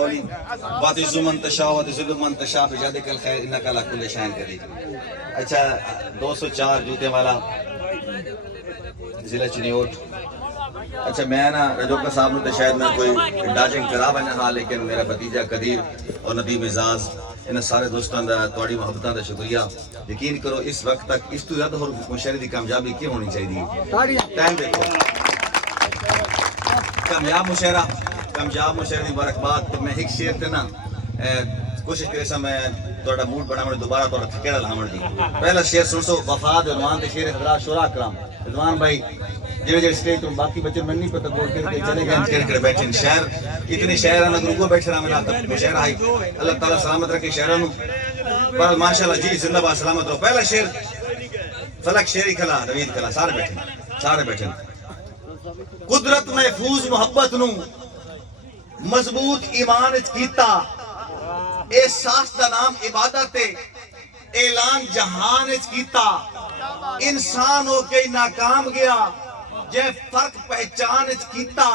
कौली वातिज़ु मन तशा वातिज़िल्लु मन तशा बियदिकल खैर इन्नका अला कुल्लि शैइन कदीर। अच्छा 204 जूते वाला जिला चिनियोट। अच्छा मैं ना रजोका साहब ने तो शायद मैं कोई डाजिंग करा बना हाँ, लेकिन मेरा भतीजा कदीर और नदीम एजाज इन सारे दोस्तों का थोड़ी मोहब्बत का शुक्रिया। यकीन करो इस वक्त तक इस तो ज्यादा होर मुशायरे की कामयाबी क्यों होनी चाहिए। टाइम देखो कामयाब मुशायरा की मुबारकबाद। तो मैं एक शेर थे ना कोशिश करे सा मैं थोड़ा मूड बनाने दोबारा थोड़ा थकेड़ा लावन दी। पहला शेर सुन सो वफाद उन्वान ते शेर हजरात शुरा करम रिजवान भाई जेड़े स्टेज तो बाकी बच्चे मैं नहीं पता बोल के चले गए केड़े बैठे शहर इतने शहर ना गुरुगो बैठे ना मेरा तब मुशायरा आई अल्लाह ताला सलामत रखे शहरों नु पर माशाल्लाह जी जिंदाबाद सलामत रहो। पहला शेर फलक शेरी खला रवीद खला सारे बैठे कुदरत महफूज मोहब्बत नु मजबूत ईमान कीता एहसास दा नाम इबादत है ऐलान जहान कीता इंसान हो के नाकाम गया जे फर्क पहचान कीता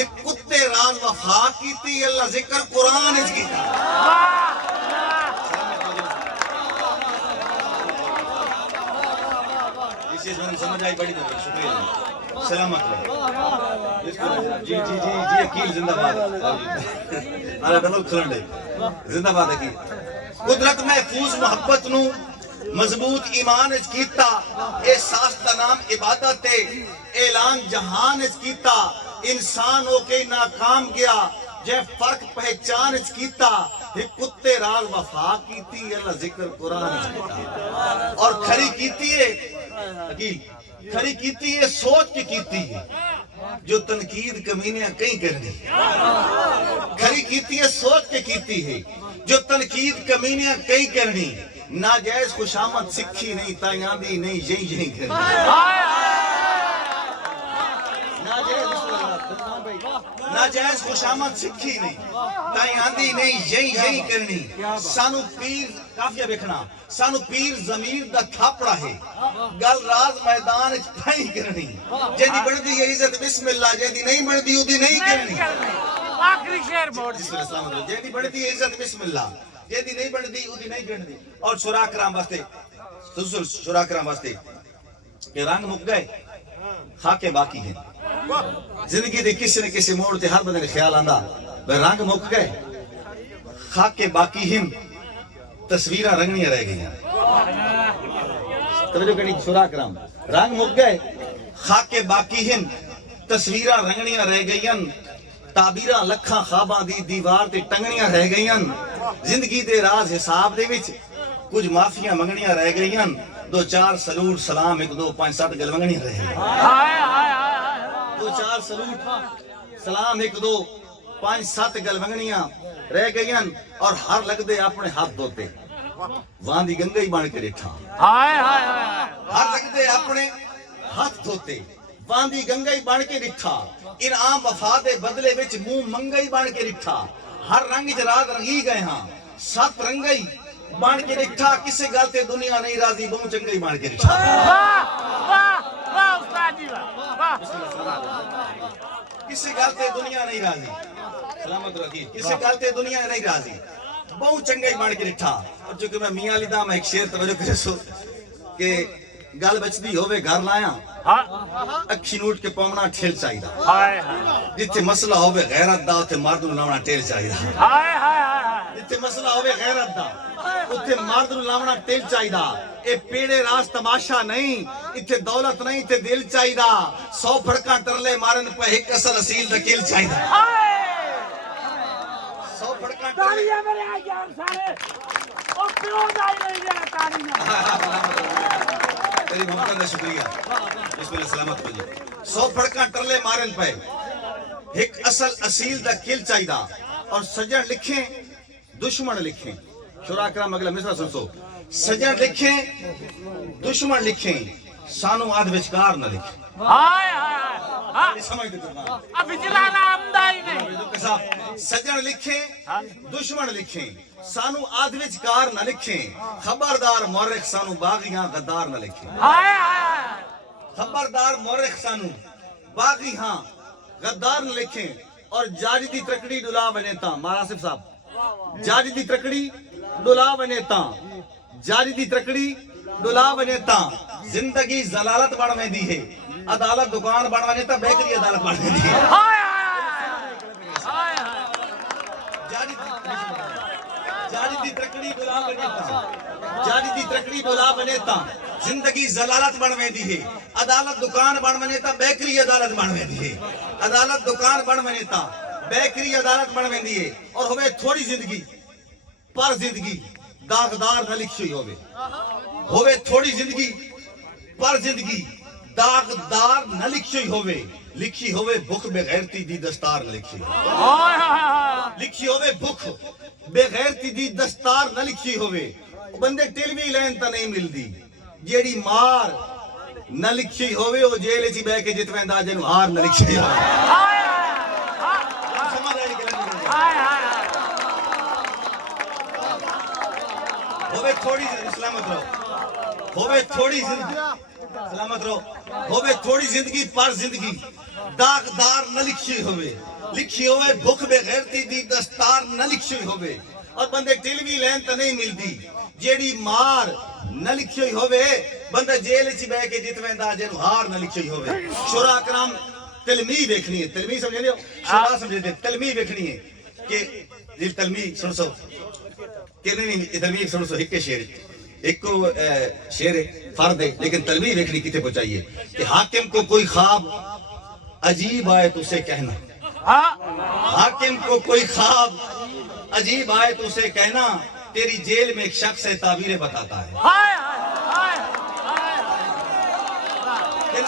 एक कुत्ते राज वफा कीती अल्लाह जिक्र कुरान कीता। इस चीज में समझ आई बड़ी शुक्रिया सलामत जी जी जी जी अकील जिंदाबाद अरे डबल खलंडे जिंदाबाद अकील। कुदरत महफूज मोहब्बत नु मजबूत ईमान कीता एहसास दा नाम इबादत है ऐलान जहान कीता इंसान हो के नाकाम गया जे फर्क पहचान कीता एक कुत्ते राज वफा कीती अल्लाह जिक्र कुरान कीता। और खरी कीती है खरी कीती है सोच के कीती है जो तनकीद कमीने कहीं करनी। खरी कीती है सोच के कीती है जो तनकीद कमीने कहीं करनी। नाजायज खुशामद सिखी नहीं तायादी नहीं यही करनी। नाजायज खुशामद सिखी नहीं तायादी नहीं यही करनी। सानू पीर काफिया देखना सानू पीर जमीर दा थापड़ा है गल राज मैदान च फाई करनी। जेदी बनदी है इज्जत बिस्मिल्लाह जेदी नहीं बनदी ओदी नहीं करनी। आखिरी शेर बोल जेदी बनदी है इज्जत बिस्मिल्लाह जेदी नहीं बनदी ओदी नहीं करनी। और शुरा कराम वास्ते शुरा कराम वास्ते के रंग मुक गए खाके बाकी हैं। जिंदगी दे किसी न किसी मोड़ ते हर बंदे ख्याल आंदा वे रंग मुक गए खाके बाकी हैं तस्वीरां रंगनियां रह गईयां। तवज्जो करी शुरा कराम रंग मुक गए खाके बाकी हैं तस्वीरां रंगनियां रह गईयां। ताबीरा लखां ख्वाबां दी दीवार ते टंगनियां रह गईयां। जिंदगी दे राज हिसाब दे विच कुछ माफियां मंगनियां रह गईयां। 2-4 सलूट सलाम 1-2-5-7 गलवंगनियां रह गईयां। 2-4 सलूट सलाम 1-2-5-7 गलवंगनियां रह गईयां। और हर लगदे अपने हाथ धोते वांदी गंगा ही बन के रिठा। हर लगदे अपने हाथ धोते वांदी गंगा ही बन के रिठा। इनाम वफा दे बदले विच मुंह मंगा ही बन के रिठा। हर रंग च रात रंगी गए हाँ 7 रंगई बन के रिठा। किसी गल ते दुनिया नहीं राजी बहु चंगा ही बन के रिठा। किसी गल ते दुनिया नहीं राजी सलामत रखी किसी गल ते दुनिया नहीं राजी बहु चंगा ही बन के रिठा। और जो कि मैं मियां अली दा मैं एक शेर तवज्जो करे सो के गल बचदी होवे घर लाया अखी नूट के पवना ठेल चाहिदा। जिथे मसला होवे गैरत दा उथे मर्द नूं लावना टेल चाहिदा। जिथे मसला होवे गैरत दा उथे मर्द नूं लावना टेल चाहिदा। ए पेड़े रास तमाशा नहीं इथे दौलत नहीं इथे दिल चाहिदा। 100 फड़का टरले मारन पे एक असल असील दा किल चाहिदा। 100 फड़का तालियां मेरे यार सारे ओ प्यो दाई ले जा तालियां तेरी ममता का शुक्रिया बिस्मिल्लाह सलामत हो। 100 फड़का टरले मारन पे एक असल असील दा किल चाहिदा। और सजन लिखे दुश्मन लिखे शुरा कराम अगला मिसरा सुन सो सजन लिखे दुश्मन लिखे सानू आद विचकार न लिखे। हाय हाय समझ दे अब बिजला नाम दाई नहीं सजन लिखे दुश्मन लिखे सानू आद विचकार न लिखे। खबरदार मौरख सानू बागियां गद्दार न लिखे। हाय खबरदार मौरख सानू बागी हां गद्दार न लिखे। और जज दी तकड़ी डुला बने ता मारा सिफ साहब जज दी तकड़ी डुला बने ता जज दी तकड़ी डुला बने ता जिंदगी जलालत बन वेंदी है अदालत दुकान बन वने ता बेकरी अदालत बन वेंदी है जज दी तकड़ी डुला बने ता जज दी तकड़ी डुला बने ता जिंदगी जलालत बन वेंदी है अदालत दुकान बन वने ता बेकरी अदालत बन वेंदी है अदालत दुकान बन वने ता बेकरी अदालत बन वेंदी है और होवे थोड़ी जिंदगी पर जिंदगी दागदार न लिखी हुई होवे थोड़ी जिंदगी पर जिंदगी दागदार न लिखी होवे लिखी होवे भूख बेगैरती दी दस्तार न लिखी होवे भूख बेगैरती दी दस्तार न लिखी होवे बंदे टेलवी लैन ता नहीं मिलदी जेड़ी मार न लिखी होवे ओ जेल च बैठ के जितवेंदा जनु हार न लिखी होवे होवे थोड़ी सलामत रहो होवे थोड़ी जिंदगी सलामत रहो होवे थोड़ी जिंदगी पर जिंदगी दागदार न लिखी होवे भूख बेगैरती दी दस्तार न लिखी होवे और बंदे टेलवी लैन तो नहीं मिलती जेड़ी मार न लिखी होवे बंदा जेल च बैठ के जितवेंदा जेनु हार न लिखी होवे शुरा कराम तलमी देखनी है तलमी समझे हो शुरा समझे तलमी देखनी है कि दिल तलमी सुन सो कि नहीं तलमी सुन सो एक शेर एक शेर फर्द है लेकिन तलमी देखनी कितने पहुंचाइए कि हाकिम को कोई ख्वाब अजीब आए तो उसे कहना हाकिम को कोई ख्वाब अजीब आए तो उसे कहना तेरी जेल में एक शख्स है ताबीरें बताता है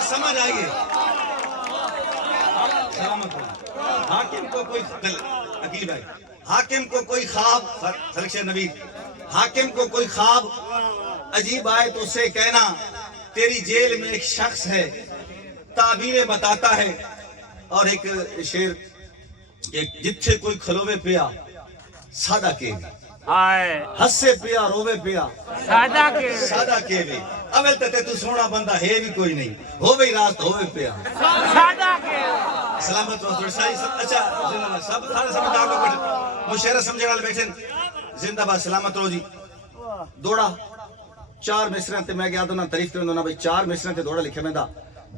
समझ आइए हाकिम को कोई अकील भाई हाकिम को कोई ख्वाब नबी हाकिम को कोई ख्वाब अजीब आए तो उसे कहना तेरी जेल में एक शख्स है ताबीरें बताता है और एक शेर जिथे कोई खलोवे पिया सादा के हंसे पिया रोवे पिया सादा के अवल ते तू सोना बंदा है भी कोई नहीं होवे रात होवे पिया सलामत रहो सही अच्छा सब सारे समझदार लोग बैठे मुशेरा समझने वाले बैठे जिंदाबाद सलामत रहो जी दौड़ा 4 मिसरां ते मैं गया तो ना तारीफ करन ना भाई 4 मिसरां ते दौड़ा लिखे वेंदा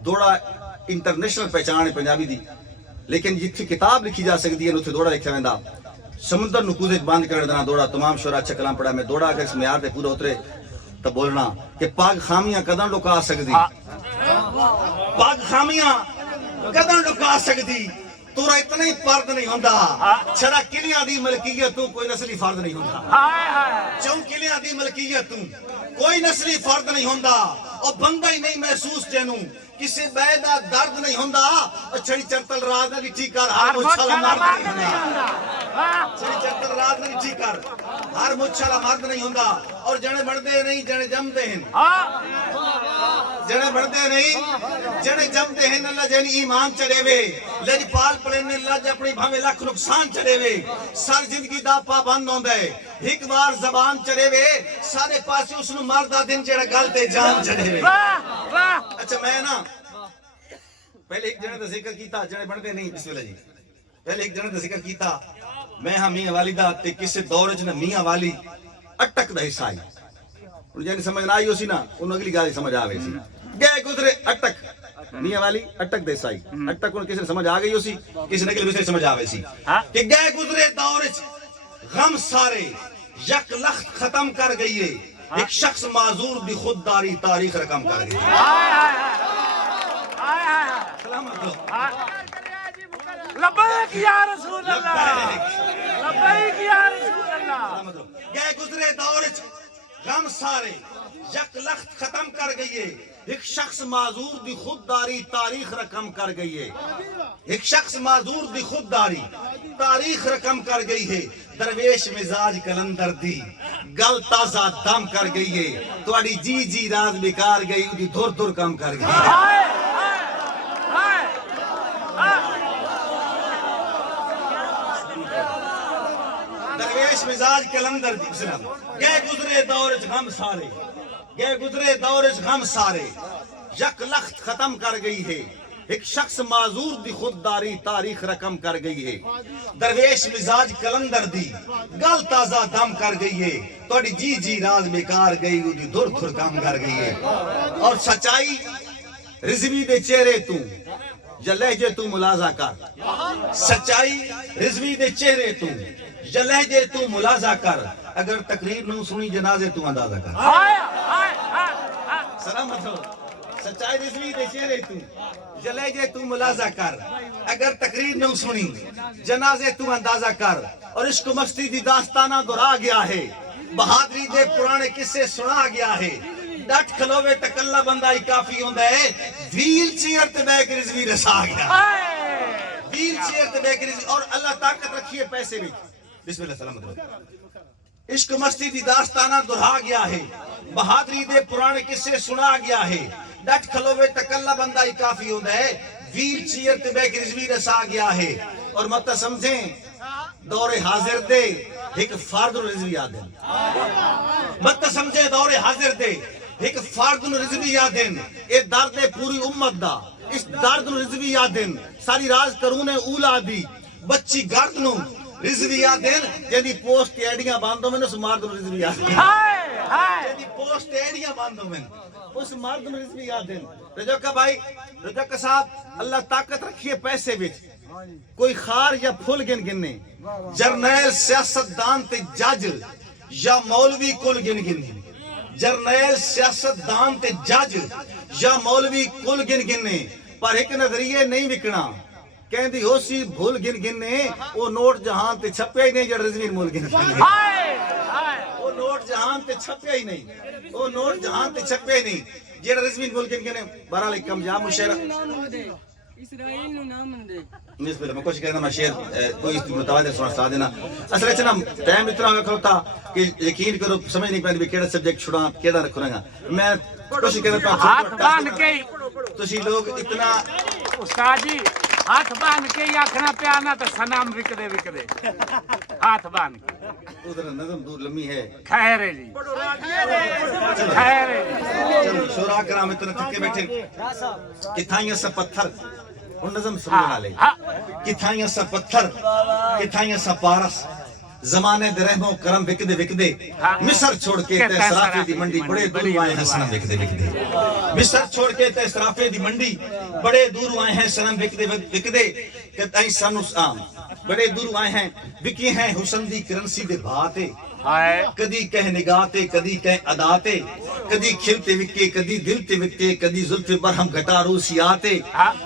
दौड़ा इंटरनेशनल पहचान है पंजाबी दी लेकिन जिथे किताब लिखी जा सकती है उथे दौड़ा लिखा वेंदा समुद्र नुकूजे बंद कर देना दौड़ा तमाम शोरा अच्छा कलाम पढ़ा मैं दौड़ा अगर इस म्यार पे पूरा उतरे तो बोलना कि पाक खामियां कदम लुका सकदी पाक खामियां कदम लुका सकदी तोरा इतना ही फर्द नहीं होंदा छड़ा किलियां दी मलकियत तू कोई नस्ली फर्द नहीं होंदा चौं किलियां दी मलकियत तू कोई नस्ली फर्द नहीं होंदा और बंदा ही नहीं महसूस जेनू किसी बैदा दर्द नहीं होंदा और छड़ी चरतल रात ना ठीक कर हर मुछला मर्द नहीं होंदा छड़ी चरतल रात ना ठीक कर हर मुछला मर्द नहीं होंदा और जने बढ़दे नहीं जने जमदे हैं जने बढ़दे नहीं जने जमदे हैं अल्लाह जने ईमान चढ़ेवे लजपाल पड़े ने अल्लाह अपनी भावे लाख नुकसान चढ़ेवे सर जिंदगी दा पाबंद होंदा है एक बार जबान चढ़ेवे सारे पासे उसनु मरदा दिन जेड़ा गल ते जान चढ़ेवे अच्छा मैं ना पहले एक जने दा जिक्र कीता जने बनदे नहीं बिस्मिल्लाह जी पहले एक जने दा जिक्र कीता मैं हां मियां वाली दा ते किसे दौर च ना मियां वाली अटक दा हिस्सा आई उन जने समझ ना आई होसी ना उन अगली गाल समझ आवे सी गए गुजरे अटक मियां वाली अटक दे साई अटक उन किसे समझ आ गई होसी किसे ने अगली दूसरे समझ आवे सी कि गए गुजरे दौर च गम सारे यक लख्त खत्म कर गई है एक शख्स माजूर भी खुददारी तारीख रकम कर गई लब्बैक या रसूल अल्लाह लब्बैक या रसूल अल्लाह गए गुजरे दौर च गम सारे यक लख्त खत्म कर गई है एक शख्स माजूर दी खुददारी तारीख रकम कर गई है एक शख्स माजूर दी खुददारी तारीख रकम कर गई है दरवेश मिजाज कलंदर दी गल ताजा दम कर गई है तुम्हारी जी जी राज बेकार गई उदी धुर धुर कम कर गई दरवेश मिजाज कलंदर दी गए गुजरे दौर च गम सारे गए गुजरे दौर च गम सारे यक लख्त खत्म कर गई है एक शख्स माजूर दी खुददारी तारीख रकम कर गई है। दरवेश मिजाज कलंदर दी गल ताजा दम कर गई है। तोड़ी जी जी राज बेकार गई उदी धुर धुर काम कर गई है। और सच्चाई रिजवी दे चेहरे तू या लहजे तू मुलाजा कर। सच्चाई रिजवी दे चेहरे तू या लहजे तू मुलाजा कर। अगर तकरीर नू सुनी जनाजे तू अंदाजा कर। सलामत हो। सच्चाई रिजवी दे चेहरे तू जले जे तू मुलाजा कर। अगर तकरीर न सुनी जनाजे तू अंदाजा कर। और इश्क मस्ती दी दास्ताना दोहरा गया है। बहादुरी दे पुराने किस्से सुना गया है। डट खलोवे तकल्ला बंदा ही काफी होंदा है। व्हील चेयर ते बैठ के रिजवी रसा गया। व्हील चेयर ते बैठ के रिजवी और अल्लाह ताकत रखी है पैसे भी। बिस्मिल्लाह सलामत रहो। इश्क मस्ती दी दास्ताना दोहरा गया है। बहादुरी दे पुराने किस्से सुना गया है। डट खलोवे तकल्ला बंदा ही काफी होता है। व्हील चेयर ते बैठ रिजवी रसा गया है। और मत समझें दौरे हाजिर दे एक फर्द रिजवी आदन। मत समझे दौरे हाजिर दे एक फर्द रिजवी आदन। ए दर्द है पूरी उम्मत दा। इस दर्द रिजवी आदन सारी राज करूने ऊला दी बच्ची गर्द नु रिजवी आदन। जेदी पोस्ट एडियां बंद होवे उस मर्द रिजवी आदन। जेदी पोस्ट एडियां बंद होवे उस मर्द में रिजवी आदन। रजक भाई रजक साहब अल्लाह ताकत रखी है पैसे विच। कोई खार या फुल गिन गिनने जरनैल सियासतदान ते जज या मौलवी कुल गिन गिनने। जरनैल सियासतदान ते जज या मौलवी कुल गिन गिनने। पर एक नजरिए नहीं विकना कहंदी होसी भूल गिन गिनने। वो नोट जहान ते छपया ही नहीं जो रिजवी मुल गिन गिनने। वो नोट जहान ते छपया ही नहीं। वो नोट जहान ते छपया ही नहीं जेड़ा रिजवी मुल गिन गिने। बहरहाल कमजाब मुशरा इस्राइल नु नाम दे बिस्मिल्लाह मैं कुछ कहना मैं शेर कोई मुतवादिर सुना देना। असल च ना टाइम इतना खलोता कि यकीन करो समझ नहीं पाती केड़ा सब्जेक्ट छुड़ा केड़ा रखूंगा। मैं कोशिश करता हूं हाथ बांध के तुसी लोग इतना उस्ताद जी हाथ बांध के ही आखना प्या ना तो सनाम विकदे विकदे हाथ बांध के। उधर नज़म दूर लम्मी है। खैर है जी खैर है जी। चलो शोरा कराम इतने थके बैठे किथाइयां सा पत्थर उन नज़म सुनने वाले किथाइयां सा पत्थर किथाइयां सा पारस जमाने दे रहमो करम विकदे विकदे। मिस्र छोड़ के ते सराफे दी मंडी बड़े दूर आए हैं सनम विकदे विकदे। मिस्र छोड़ के ते सराफे दी मंडी बड़े दूर आए हैं सनम विकदे विकदे। कतई सानू बड़े दूर आए हैं विकी हैं हुस्न दी करेंसी दे भाते। कदी कह निगाते कदी कह अदाते कदी खिलते विके कदी दिल ते विके कदी जुल्फे बरहम घटारू सियाते।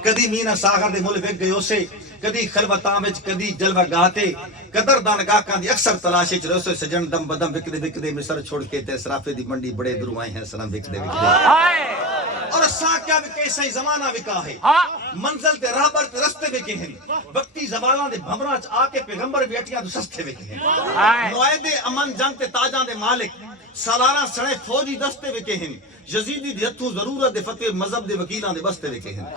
कदी मीना सागर दे मुल विक गयो से कदी खलवतां विच कदी जलवा गाते। कदरदान गाहकां दी अक्सर तलाश विच रसो सजन दम बदम विकदे विकदे। मिस्र छोड़ के ते सराफे दी मंडी बड़े दूर आए हैं सनम विकदे विकदे। और असा क्या विके सही जमाना विका है। मंजिल ते राहबर ते रस्ते विके हैं। वक्ती जमाना दे भंवरा च आके पैगंबर बेटियां तो सस्ते विके हैं। मुआयदे अमन जंग ते ताजां दे मालिक सालाना सणे फौजी दस्ते विके हैं। यजीदी दे हथों जरूरत दे फतेह मजहब दे वकीलां दे बस्ते विके हैं।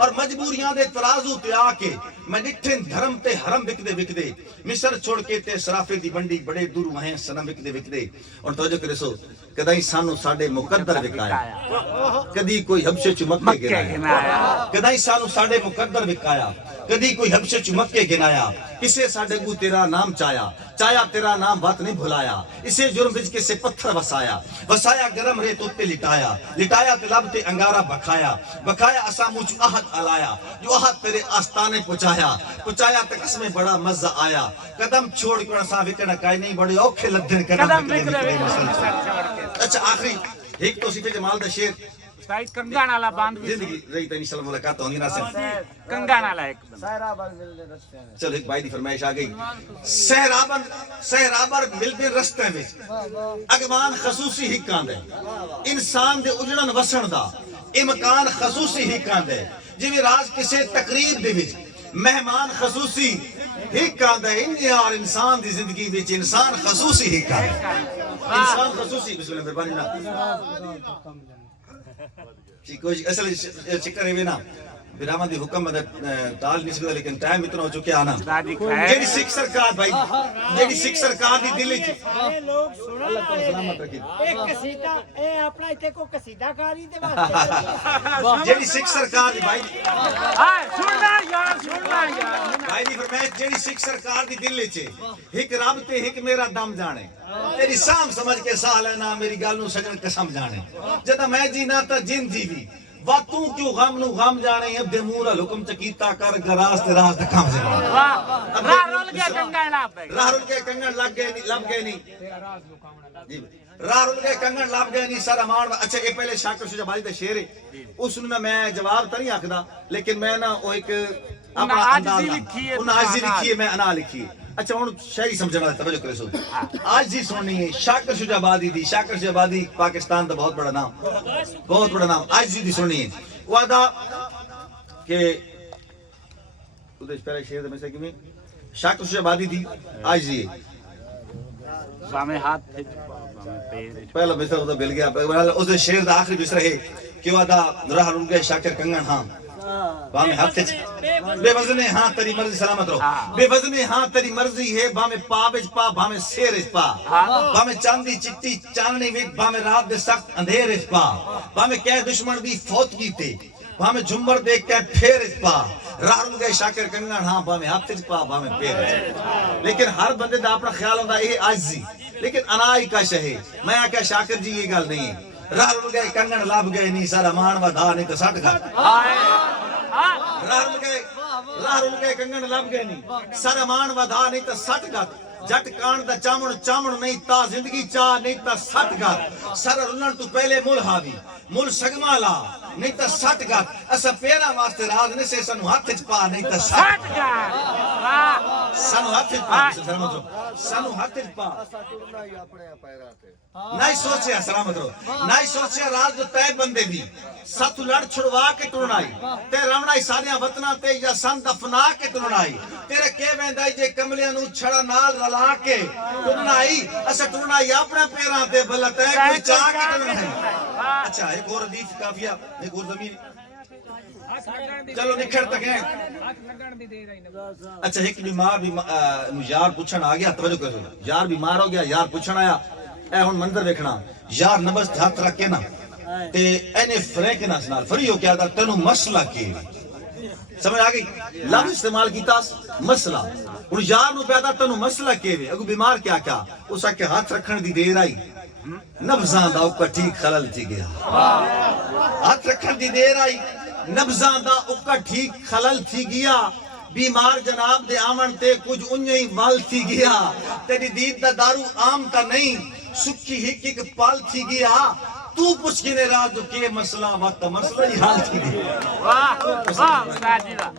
और मजबूरियां दे तराजू ते आके मैं डिठे धर्म ते हरम विकदे विकदे। मिस्र छोड़ के ते सराफे दी मंडी बड़े दूर आए सनम विकदे विकदे। और तवज्जो करे सो कदई सानू साडे मुकद्दर विकाया कदी कोई हबशे च मक्के गिनाया। कदई सानू साडे मुकद्दर विकाया कदी कोई हबशे च मक्के गिनाया। किसे साडे को तेरा नाम चाया चाया तेरा नाम बात नहीं भुलाया। इसे जुर्म विच के से पत्थर वसाया वसाया गरम रेत उत्ते लिटाया लिटाया ते लब ते अंगारा बखाया बखाया असा मुझ अहद अलाया जो अहद तेरे आस्ताने पहुंचाया पहुंचाया ते कसमें बड़ा मजा आया। कदम छोड़ के असा विकना काई नहीं बड़े औखे लद्दन कदम विकदे। अच्छा आखिरी एक तो सिफे जमाल दा शेर साइड कंगान वाला बांध भी जिंदगी रही तो इंशाल्लाह मुलाकात होगी ना से कंगान वाला एक चलो एक भाई दी फरमाइश आ गई। सहराबर मिलदे रस्ते में अगवान खसूसी हिकांद है इंसान दे उजड़न वसण दा इमकान खसूसी हिकांद है। जिवें राज किसे तकरीब दे विच मेहमान खसूसी हिकांद है। यार इंसान दी जिंदगी विच इंसान खसूसी हिकांद है। इंसान खसूसी बिस्मिल्लाह मेहरबानी ना कोई असल चक्कर है ना बिरामा दी हुक्म मदद ताल नहीं सकता लेकिन टाइम इतना हो चुका है ना दादी खैर जेडी सिख सरकार भाई जेडी सिख सरकार दी दिल च सारे लोग सुनन अल्लाह तो वाले सलामत रखे एक कसीदा ए अपना इथे को कसीदाकारी दे वास्ते जेडी सिख सरकार दी भाई हां सुनना यार भाई दी फरमाइश जेडी सिख सरकार दी दिल च एक रब ते एक मेरा दम जाने तेरी साम समझ के साह लेना मेरी गल नु सजन कसम जाने जदा मैं जीना ता जिन जीवी वा तू क्यों गम नु गम जाने अब्दे मूल हुक्म चकीता कर गरास ते रास ते काम जाने वाह राह रोल के कंगन राह रुल के कंगन लग गए नहीं लब गए नहीं जी राह रुल के कंगन लब गए नहीं सर अमान अच्छा ये पहले शाकिर शुजाबादी दा शेर है उसनु मैं जवाब तो नहीं आखदा लेकिन मैं ना वो एक अपना आजिज़ी लिखी है उन आजिज़ी लिखी है मैं अना लिखी है अच्छा हुन शायरी समझना तवज्जो करे सो आज जी सुननी है शाकिर शुजाबादी दी शाकिर शुजाबादी पाकिस्तान का बहुत बड़ा नाम आज जी दी सुननी है वादा के उधर पहले शेर में से कि मैं शाकिर शुजाबादी दी आज जी बामे हाथ थे बामे पैर पहला बिस्तर तो मिल गया उस शेर दा आखिरी बिस्तर है कि वादा राह रुल गए शाकिर कंगन हां बामे हाथ बेवजने हां तेरी मर्जी सलामत रहो बेवजने हां तेरी मर्जी है बामे पावेज पा बामे शेरज पा बामे चांदी चिट्टी चांदनी विच बामे रात दे सख्त अंधेरेज पा बामे कह दुश्मन दी फौतगी ते बामे झुम्बर देख के फेरज पा राह रुल गए शाकिर कंगन हां बामे हाथ पा बामे पैर लेकिन हर बंदे दा अपना ख्याल होंदा ए आजी लेकिन अनाई का शहे मैं आख्या शाकिर जी ये गल नहीं है राह रुल गए कंगन लब गए नहीं सारा मान वधा नहीं तो सट घर राह रुल गए कंगन लब गए नहीं सारा मान वधा नहीं तो सट घर जट कान दा चामण नहीं ता जिंदगी चा नहीं ता सट घर सर रुलन तू पहले मुल हावी मुल सगमा ला नहीं तो सट घर असा पेरा वास्ते राज ने से सनु हाथ च पा नहीं तो सट घर वाह सनु हाथ च पा सनु हाथ च पा नहीं सोचे सलामत रहो नहीं सोचे राज जो तय बंदे भी सत लड़ छुड़वा के टुरनाई ते रवणाई सारिया वतना ते या सन दफना के टुरनाई तेरे के वेंदा जे कमलियां नु छड़ा नाल रला के टुरनाई असा टुरनाई अपने पैरां ते भला तय कोई चा के टुरनाई अच्छा एक और हदीस काफिया एक और जमीन चलो निखर तक है अच्छा एक बीमार यार पूछन आ गया तवज्जो करो यार बीमार हो गया यार पूछन आया ए हुन मंजर देखना यार नबज हाथ रख के ना ते एने फ्रैंकनेस नाल फ्री हो क्या तेनु मसला की समझ आ गई लफ्ज इस्तेमाल कीता मसला हुन यार नु पैदा तेनु मसला केवे अगु बीमार क्या क्या उस के हाथ रखन दी देर आई नब्जां दा उका ठीक खलल थी गया हाथ रखन दी देर आई नब्जां दा उका ठीक खलल थी गया बीमार जनाब दे आमन ते कुछ उन्ने ही वल थी गया तेरी दीद दा दारू आम ता नहीं सुखी हिक एक पल थी गया तू पूछ के ने राज के मसला वक्त मसला ही हाल थी गया वाह वाह उस्ताद जी वाह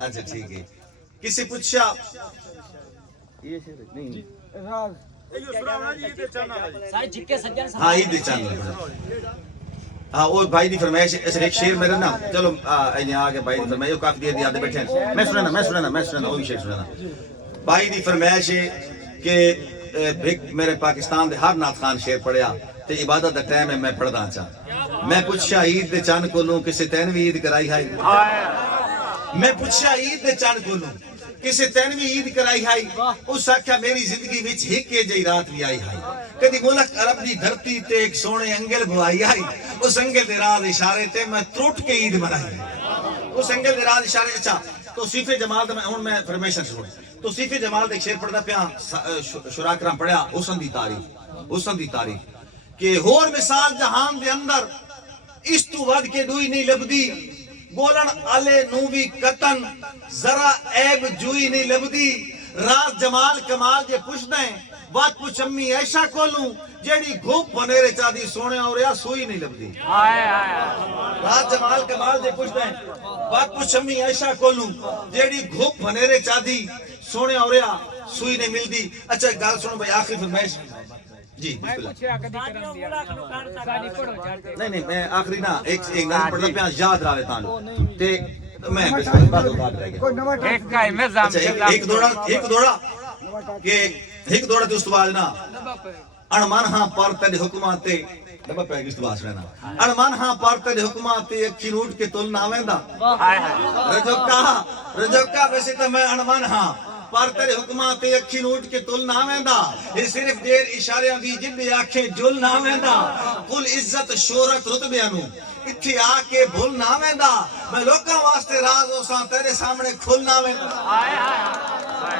अच्छा ठीक है किसी पूछा ये शेर नहीं राज सारे जिक्के सज्जन हाँ ये चैनल हाँ वो भाई दी फरमाइश ऐसे एक शेर मेरा ना चलो आ गया भाई दी फरमाइश काफी देर दी आते बैठे हैं मैं सुना वो भी शेर सुना भाई दी फरमाइश है कि मेरे पाकिस्तान दे हर नात खान शेर पढ़िया ते इबादत दा टाइम है मैं पढ़दा चा मैं पूछा ईद दे चंद कोलों किसी तैन भी ईद कराई है मैं पूछा ईद दे चंद कोलों किसी तैन भी ईद कराई है उस आख्या मेरी जिंदगी विच एक जई रात भी आई है कदी मुल्क अरब दी धरती ते एक सोने अंगल बुआई आई उस अंगल दे राज इशारे ते मैं त्रुट के ईद मनाई उस अंगल दे राज इशारे अच्छा तो सीफे जमाल दा हुन मैं फरमेशन सुन तो सीफे जमाल दे शेर पढ़दा पिया शुरा करम पढ़या हुस्न दी तारीफ कि होर मिसाल जहान दे अंदर इस तू वध के दुई नहीं लबदी बोलन आले नू भी कतन जरा ऐब जुई नहीं लबदी राज जमाल कमाल जे पुछदे बात पुछ अम्मी ऐशा कोलू जेड़ी घूप बनेरे चादी सोने और या सुई नहीं लबदी राज जमाल कमाल जे पुछदे बात पुछ अम्मी ऐशा कोलू जेड़ी घूप बनेरे चादी सोने और या सुई नहीं मिलदी अच्छा गल सुनो भाई आखिरी फरमाइश जी नहीं मैं आखिरी ना एक गल पढ़ना पिया याद रहा तानु ते मैं बात रह गया एक का निजाम एक दौड़ा के एक दौड़ा ते उस बाद ना अणमन हां पर तेरे हुक्मां ते दबा पै किस बात सुनना अणमन हां पर तेरे हुक्मां ते अखी नूट के तुल ना वेंदा हाय हाय रजोका वैसे तो मैं अणमन हां पर तेरे हुक्मां ते अखी नूट के तुल ना वेंदा ये सिर्फ देर इशारियां दी जिंदे आंखें जुल ना वेंदा कुल इज्जत शोहरत रुतबे नु इत्थे आके भूल ना वेंदा मैं लोकां वास्ते राज होसां तेरे सामने खुल ना वेंदा हाय हाय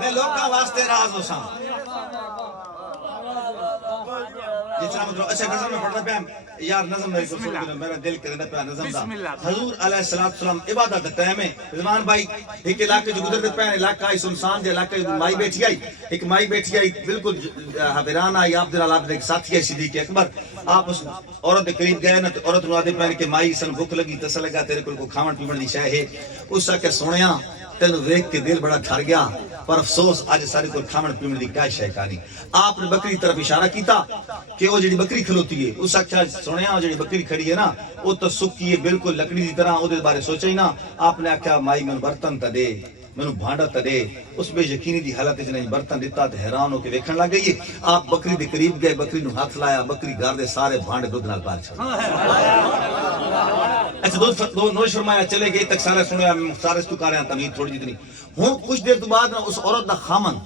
मैं लोकां वास्ते राज होसां जितना मतलब अच्छा नज़म में पढ़ना पे यार नज़म में तो सुन मेरा दिल करना पे नज़म दा हुजूर अलैहि सलातो सलाम इबादत टाइम में रिजवान भाई एक इलाके जो गुजरते पे इलाका है सुनसान दे इलाके माई बैठी आई एक माई बैठी आई बिल्कुल हबरान आई आप दिल आप एक साथी है सिद्दीक अकबर आप उस औरत के करीब गए ना तो औरत नु आदे पे के माई सन भूख लगी तस लगा तेरे को खावन पीवन दी शय है उस के सुनया तेन देख के दिल बड़ा ठर गया पर अफसोस आज सारे को खावन पीवन की क्या शय कहानी आपने बकरी तरफ इशारा किया कि वो जी बकरी खलोती है उस आख्या सुनिया वो जी बकरी खड़ी है ना वो तो सुक्की है बिल्कुल लकड़ी की तरह वो बारे सोचा ही ना आपने आख्या माई मैं बर्तन त दे मैनू भांडा त दे उस बेयकीनी की हालत नहीं बर्तन दिता तो हैरान होकर वेखण लग गई आप बकरी के करीब गए बकरी नु हाथ लाया बकरी घर दे सारे भांडे दुध नाल भर छड़े अच्छा दो नोश फरमाया चले गए तक सारे सुनया सारे तुकारे तमीज थोड़ी जितनी हुन कुछ देर तो बाद उस औरत दा खामन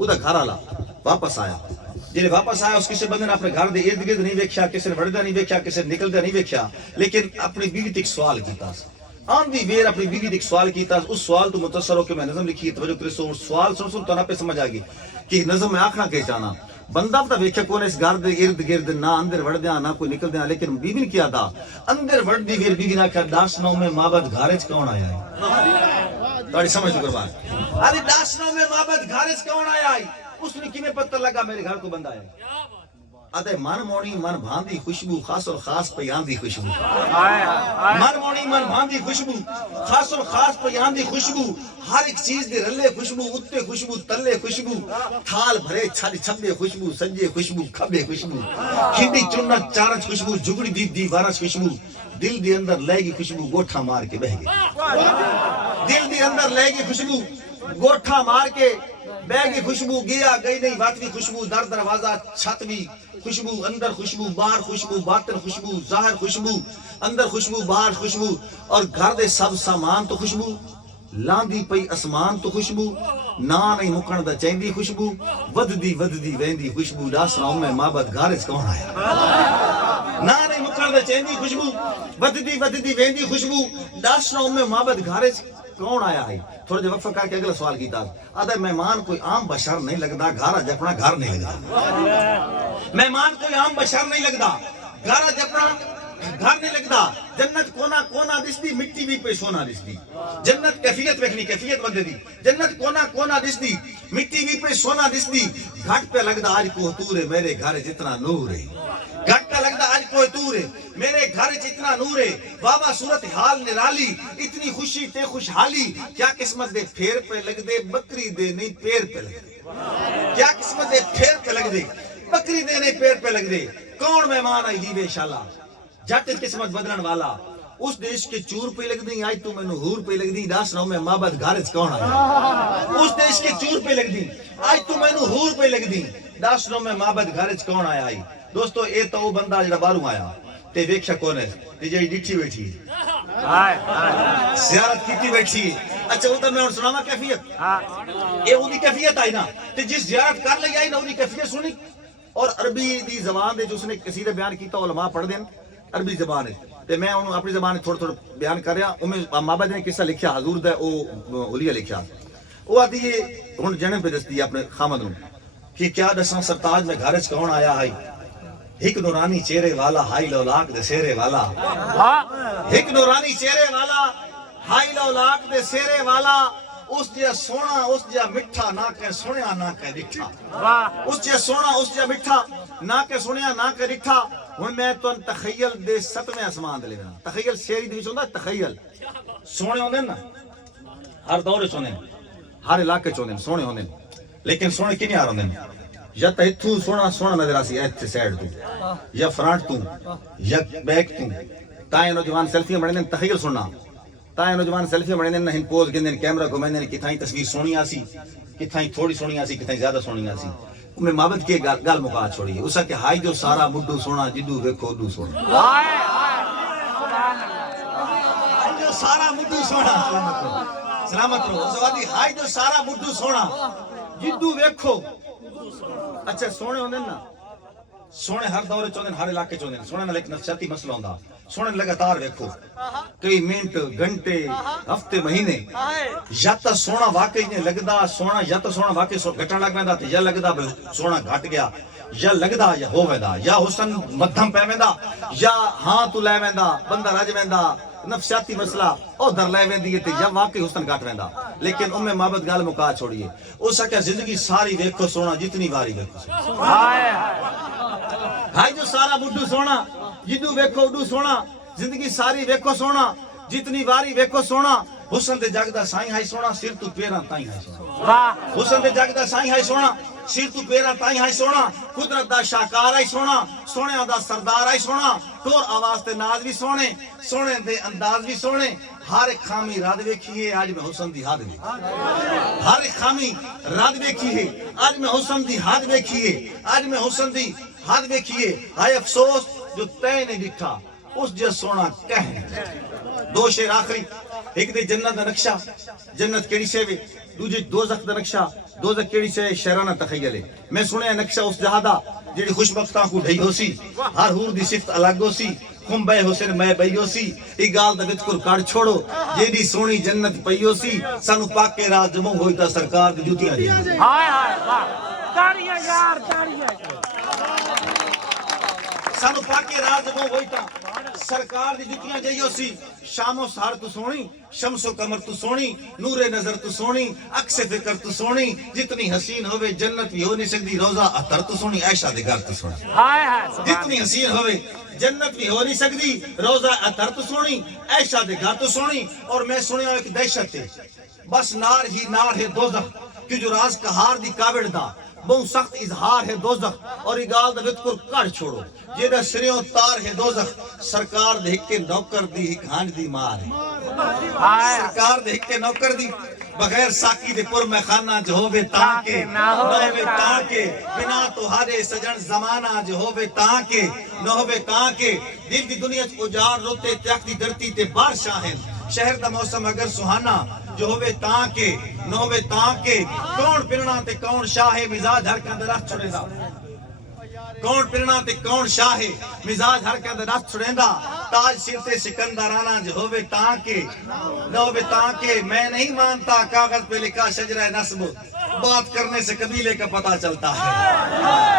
ओदा घर वाला वापस आया जिले वापस आया उस किसी बंदे ने अपने घर दे इर्द गिर्द नहीं वेख्या किसी ने वड़दा नहीं वेख्या किसी ने निकलदा नहीं वेख्या लेकिन अपनी बीवी ते एक सवाल कीता आंधी वेर अपनी बीवी ते एक सवाल कीता उस सवाल तो मुतसर हो के मैं नज़म लिखी तवज्जो करे सो सवाल सुन सुन तो ना पे समझ आ गई कि नज़म में आखना के चाहना बंदा तो वेख्या कौन इस घर दे इर्द गिर्द ना अंदर वड़दया ना कोई निकलदया लेकिन बीवी ने किया था अंदर वड़दी वेर बीवी ने आख्या 10 में माबद घर च कौन आया है ताड़ी समझ तो करवा अरे 10 में माबद घर च कौन आया है उसने किਵੇਂ पता लगा मेरे घर को बंदा है अते मन मोनी मन भांदी खुशबू खास और खास पयान दी खुशबू मन मोनी मन भांदी खुशबू खास और खास पयान दी खुशबू हर एक चीज दे रले खुशबू उत्ते खुशबू तल्ले खुशबू थाल भरे छड़ छब्बे खुशबू सज्जे खुशबू खब्बे खुशबू खिंडी चुन्ना चारच खुशबू जुगड़ी दी दीवारस खुशबू दिल दे अंदर लेगी खुशबू गोठा मार के बह गई दिल दे अंदर लेगी खुशबू गोठा मार के बैगी खुशबू गया गई नहीं बात भी खुशबू दर दरवाजा छत भी खुशबू अंदर खुशबू बाहर खुशबू बातिन खुशबू जाहिर खुशबू अंदर खुशबू बाहर खुशबू और घर दे सब सामान तो खुशबू लांदी पई आसमान तो खुशबू ना नहीं मुकण दा चैंदी खुशबू वधदी वेंदी खुशबू दासना में माबद घर च कौन आया ना नहीं मुकण दा चैंदी खुशबू वधदी वेंदी खुशबू दासना में माबद घर च कौन आया है थोड़ा जब वक्फा करके अगला सवाल किया अदर मेहमान कोई आम बशर नहीं लगता घर अज अपना घर नहीं लगता मेहमान कोई आम बशर नहीं लगता घर अज अपना घर नहीं लगता जन्नत कोना कोना दिसदी मिट्टी भी पे सोना दिसदी जन्नत कैफियत देखनी कैफियत बंदे दी जन्नत कोना कोना दिसदी मिट्टी भी पे सोना दिसदी घट पे लगदा आज को तूर है मेरे घर जितना नूर है घट पे लगदा आज कोई तूर है मेरे घर जितना नूर है बाबा सूरत हाल निराली इतनी खुशी ते खुशहाली क्या किस्मत दे फेर पे लग दे बकरी दे नहीं पैर पे लग दे क्या किस्मत दे फेर पे लग दे बकरी दे नहीं पैर पे लग दे कौन मेहमान आई ही बेशाला जट किस्मत बदलन वाला उस देश के चूर पे लग दी आज तू मैनू हूर पे लग दी दस नौ में माबद घर च कौन आया उस देश के चूर पे लग दी आज तू मैनू हूर पे लग दी दस नौ में माबद घर च कौन आया आई दोस्तों ये तो वो बंदा जेड़ा बाहरों आया ते वेख्या कौन है ते जेड़ी डिठी बैठी ज़ियारत कीती बैठी अच्छा वो तो मैं और सुनावा कैफियत ये ओदी कैफियत आई ना ते जिस ज़ियारत कर लई आई ना ओदी कैफियत सुनी और अरबी दी ज़बान दे जो उसने कसीदा बयान कीता उलमा पढ़ देन अरबी ज़बान है ते मैं उन्होंने अपनी ज़बान थोड़ा बयान कर रहा उमें माबद ने किस्सा लिखा हजूर दा ओ उलिया लिखा वो आती है हुन जन्म पे दसदी अपने खामद नु कि क्या दसा सरताज में घर च कौन आया है एक नूरानी चेहरे वाला हाई लौलाक दे सेरे वाला एक नूरानी चेहरे वाला हाई लौलाक दे सेरे वाला उस जे सोना उस जे मिठा ना के सुनिया ना के डिठा उस जे सोना उस जे मिठा ना के सुनिया ना के डिठा हुन मैं तो तखय्युल दे 7वें आसमान दे लेना तखय्युल शेरी दे विच होंदा तखय्युल सोने होंदे ना हर दौर च होंदे हर इलाके च होंदे सोने होंदे लेकिन सोने किने यार होंदे या तो इथू सोना सोना नजर आसी इथे साइड तू या फ्रंट तू या बैक तू ताए नौजवान सेल्फियां बने तखय्युल सुनना ताए नौजवान सेल्फी बने न हिन पोज गिंदन कैमरा घुमाइंदन किथाई तस्वीर सोहनी आसी किथाई थोड़ी सोहनी आसी किथाई ज्यादा सोहनी आसी उमे माबद के गल मुका छोड़ी उसा के हाई जो सारा मुड्डू सोना जिदू वेखो उडू सोना हाय हाय सुभान अल्लाह हाई जो सारा मुड्डू सोना सलामत रहो उस वादी हाई जो सारा मुड्डू सोना जिदू वेखो अच्छा सोने होंदे ना सोने हर दौरे चोंदे हर इलाके चोंदे सोने ना लेकिन नफसियाती मसला होंदा सोने लगातार वेखो कई मिनट घंटे हफ्ते महीने या तो सोना वाकई ने लगदा सोना या तो सोना वाकई घटण लग वेंदा ते या लगदा सोना घट गया या लगदा या हो वेंदा या हुसन मध्यम पै वेंदा या हां तू ले वेंदा बंदा रज वेंदा नफसियाती मसला उधर ले वेंदी ते या वाकई हुसन घट वेंदा लेकिन उम्मे मोहब्बत गाल मुका छोड़िए उस क्या जिंदगी सारी देखो सोना जितनी बारी देखो हाय हाय हाय जो सारा बुड्ढू सोना जिदू वेखो उडू सोना जिंदगी सारी वेखो सोना जितनी बारी वेखो सोना हुसन ते जगदा साईं हाय सोना सिर तू पेरां ताईं हाय सोना वाह हुसन ते जगदा साईं हाय सोना सिर तू पेरां ताईं हाय सोना कुदरत दा शाहकार हाय सोना सोने दा सरदार हाय सोना तोर आवाज ते नाज भी सोने सोने दे अंदाज भी सोने हर एक खामी रद वेखिए आज मैं हुसन दी हद हर एक खामी रद वेखिए आज मैं हुसन दी हद वेखिए आज मैं हुसन दी हद वेखिए हाय अफसोस जो तय ने दिखा उस जे सोना कह दो शेर आखिरी एक दे जन्नत दा नक्शा जन्नत केड़ी शे वे दूजे दोजख दा नक्शा दोजख केड़ी शे शराना तखय्युल है मैं सुनया नक्शा उस जहादा जेडी खुशबख्तां को ढई होसी हर हूर दी सिफत अलग होसी खुम बे हुसैन मैं बई होसी ई गाल दा वितकुर काढ़ छोड़ो जेडी सोनी जन्नत पई होसी सानू पाके राज जमो होई ता सरकार दी जुतियां दी हाय हाय वाह ताड़ियां यार ताड़ियां सानू पाके राज जमो होई ता सरकार दी जुतियां जई होसी शामो सार तू सोनी शमसो कमर तू सोनी नूरे नजर तू सोनी अक्से फिकर तू सोनी जितनी हसीन होवे जन्नत भी हो नहीं सकती रोजा अतर तू सोनी ऐशा दे घर तू सोनी हाय हाय जितनी हसीन होवे जन्नत भी हो नहीं सकती रोजा अतर तू सोनी ऐशा दे घर तू सोनी और मैं सुनिया एक दहशत है बस नार ही नार है दोजख कि जो राज कहार दी काबिड़ दा बहुत सख्त इजहार है दोजख और इगाल दा वितकुर काढ़ छोड़ो जेदा सिरियों तार है दोजख सरकार दे के नौकर दी हांड दी मार है हाय सरकार दे के नौकर दी बगैर साकी दे पुर में खाना जो होवे ताके ना होवे ताके बिना तुहारे सजन जमाना जो होवे ताके न होवे ताके दिल दी दुनिया च उजाड़ रोते त्याग दी धरती ते बारिशां हैं शहर दा मौसम अगर सुहाना जो होवे ताके न होवे ताके कौन पिरना ते कौन शाहे मिजाज हर कंद रख छुड़ेंदा कौन पिरना ते कौन शाहे मिजाज हर कंद रख छुड़ेंदा ताज सिर ते सिकंदराना जो होवे ताके न होवे ताके मैं नहीं मानता कागज पे लिखा शजरा नस्ब बात करने से कबीले का पता चलता है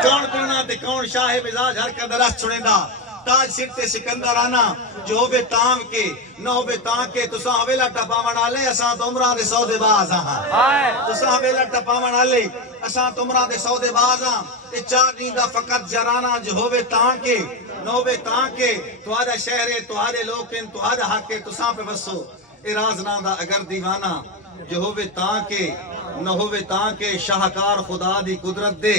कौन पिरना ते कौन शाहे मिजाज हर कंद रख छुड़ेंदा ताज सिर ते सिकंदराना जो होवे ताम के न होवे ताके तुसा हवेला टपावण आले असां तो उमरां दे सौदेबाज हां हाय तुसा हवेला टपावण आले असां तो उमरां दे सौदेबाज हां ते चार दी दा फकत जराना जो होवे ताके न होवे ताके तुहारा शहर है तुहारे लोग हैं तुहारा हक है तुसा पे बसो ए राज ना दा अगर दीवाना जो होवे ताके न होवे ताके शाहकार खुदा दी कुदरत दे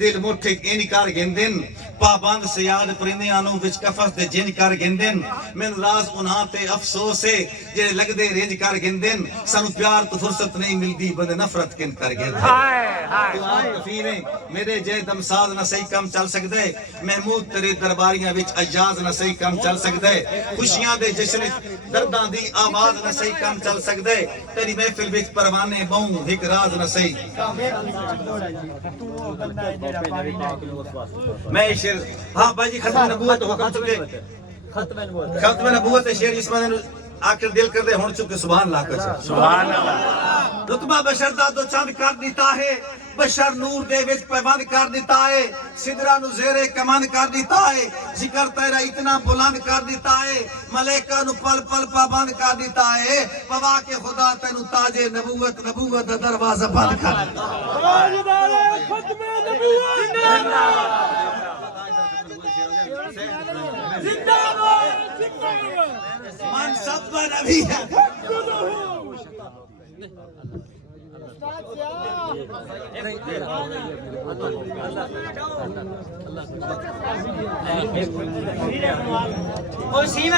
दिल मुठे इन कर गिंदन पाबंद से याद परिंदियां नु विच कफस दे जिन कर गिंदन मैनू राज उन्हां ते अफसोस है जेड़े लगदे रिंज कर गिंदन सानू प्यार तो फुर्सत नहीं मिलदी बंदे नफरत किन कर गिंदन हाय हाय तू आप कफील है मेरे जय दमसाज ना सही काम चल सकदे महमूद तेरे दरबारियां विच अजाज ना सही काम चल सकदे खुशियां दे जश्न दर्दां दी आवाज ना सही काम चल सकदे तेरी महफिल विच परवाने बहु एक राज ना सही मैं शेर हाँ भाई जी खत्म नबूवत हुक्म चुके खत्म नबूवत शेर जिसमें आखिर दिल कर दे हुन चुके सुभान अल्लाह कर सुभान अल्लाह रुतबा बशर दा दो चंद कर दिता है बशर नूर दे विच पैबंद कर दिता है सिदरा नु ज़ेरे कमंद कर दिता है जिक्र तेरा इतना बुलंद कर दिता है मलाइका नु पल पल पाबंद कर दिता है पवा के खुदा तेनु ताजे नबूवत नबूवत दा दरवाजा बंद कर दिता ताजदारे खत्म नबूवत जिंदाबाद जिंदाबाद मन सब नबी है ओ सीन